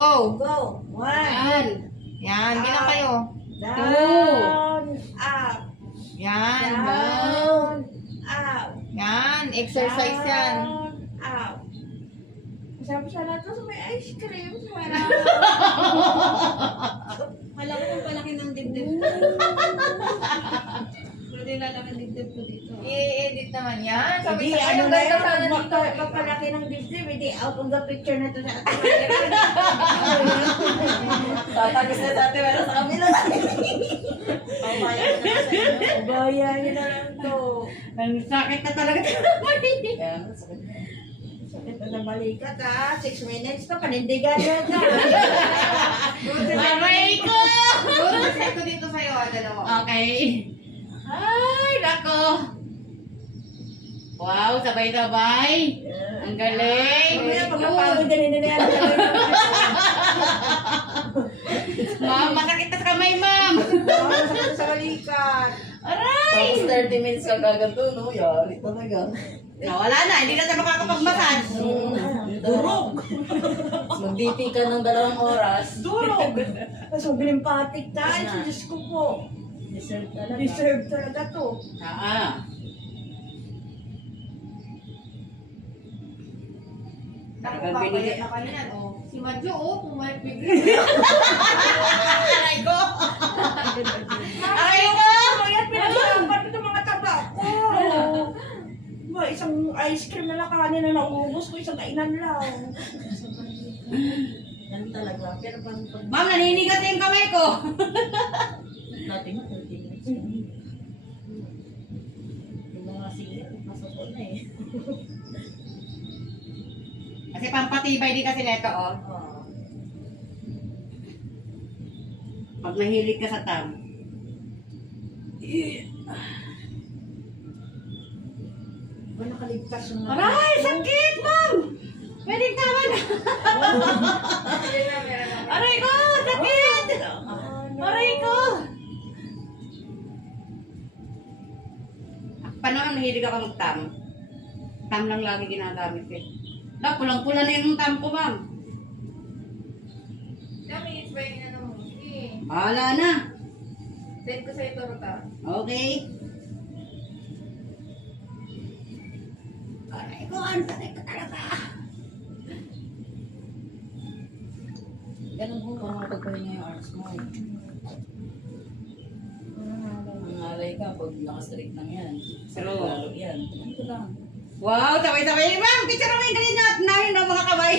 Go! Go. One. Yan. Yan. Bilang kayo. Down. Up. Yan. Down. Up. Yan. Exercise yan. Down. Up. Sabi siya na to, may ice cream. Kala ko kung palaki ng dibdib. Pero di lalaki ng dibdib ko dito. I-edit naman yan. Sabi Hindi, sa ano kayo, na ganda yan, sana dito. magpalaki ng dibdib, hindi out of the picture na to sa ating Tatagis na dati meron sa kabila. Baya nyo na lang to. Ang sakit na talaga. Sakit na ng balikat ha. 6 minutes to, panindigan na na. Aray ko! Puro set ko dito sa'yo, dalawa. Okay. Ay, nako. Wow, sabay-sabay. Ang galing. Kaya pagkapagod din na yan. Ma'am, masakit na sa kamay, ma'am. Sakit sa balikat. Aray! Tapos 30 minutes ka gaganto, no? Yari talaga. Wala na, hindi na tayo makakapag-massage. Durog! Mag-DP ka ng 2 oras. Durog! Sobrang patik tayo. Sa Diyos ko po. Deserve talaga. Deserve talaga to. Nakapapayat na kanina, oh. Si Madjo, oh, pumayat bigla. Aray ko! Ay, kaya pinagsasabat ito mga taba ko. Ba, isang ice cream na lang kanina na naubos ko, isang kainan lang. Yan talaga. Pero pag Ma'am, naninigas na yung kamay ko. natin mo, 30 minutes. Yung mga sige, masapol na eh. Kasi pampatibay din kasi neto, oh. Pag nahilig ka sa tab. Ba, nakaligtas yung Aray, sakit, ma'am! Pwedeng tama na. Aray ko, sakit! Aray ko! Paano ang nahilig ako mag-tam? Tam lang lagi ginagamit eh. Da, pulang-pula na yung tam ko, ma'am. Ilang minutes ba yung inano mo? Eh, Bahala na. send ko sa'yo ito, Rota. Okay. Aray ko, ang sakit ka talaga. Ganun po, parang mapagpahinga yung arms mo. Ang alay ka, pag nakastrict lang yan. True. Lalo yan. Ito lang. Wow, sabay-sabay. Ma'am, picture naman yung kanina at nahin ng mga kamay.